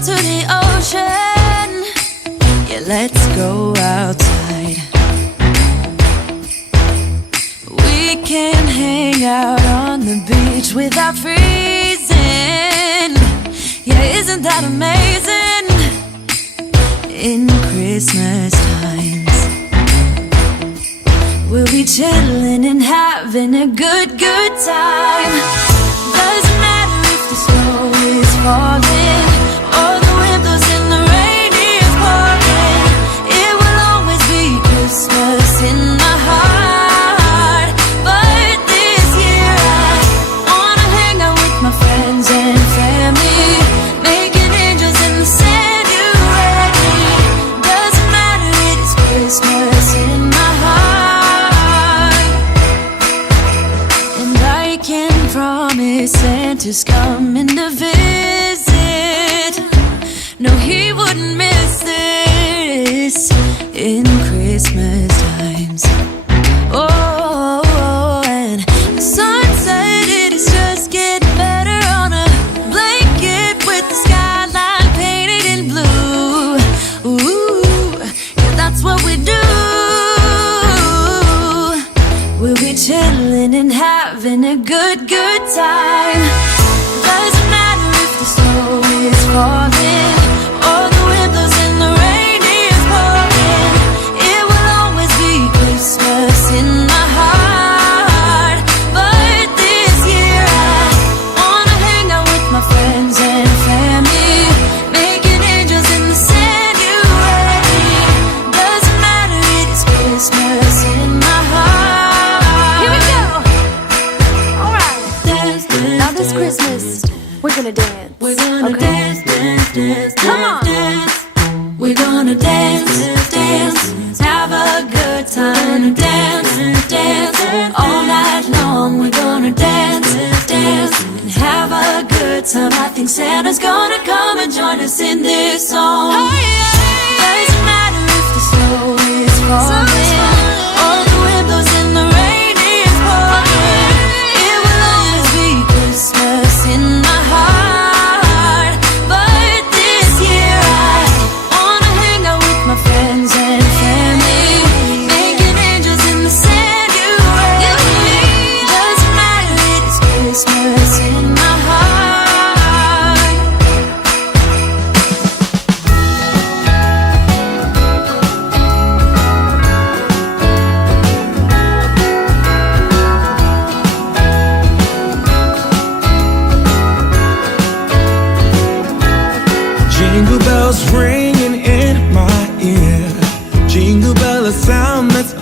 to the ocean. Yeah, let's go outside. We can hang out on the beach without freezing. Yeah, isn't that amazing? In Christmas times, we'll be chilling and having a good time. Doesn't matter if the snow is falling or the wind blows and the rain is pouring. It will always be Christmas in my heart. But this year I wanna hang out with my friends and family, making angels in the sand. You ready? Doesn't matter, it is Christmas in my heart. And I can promise Santa's coming to visit. No, he wouldn't miss this in Christmas times. Oh, and the sun said it is just getting better on a blanket with the skyline painted in blue. Ooh, yeah, that's what we do. We'll be chilling and having a good time. Doesn't matter if the snow is falling or the wind blows and the rain is pouring. It will always be Christmas in my heart. But this year I wanna hang out with my friends and family, making angels in the sand. You ready? Doesn't matter, it is Christmas in my heart. Here we go. All right. Dance, dance, now this Christmas, we're gonna dance. We're gonna dance, dance, dance, come on, dance. We're gonna dance, dance, have a good time. Dance, dance, all night long. We're gonna dance, dance, and have a good time. I think Santa's gonna come and join us in this song. Doesn't matter if the snow is falling or the wind blows and the rain is pouring. It will always be Christmas in my heart. But this year I wanna hang out with my friends and family, making angels in the sand. You ready? Doesn't matter, it is Christmas in my heart. Jingle bells ringing in my ear. Jingle bell, a sound that's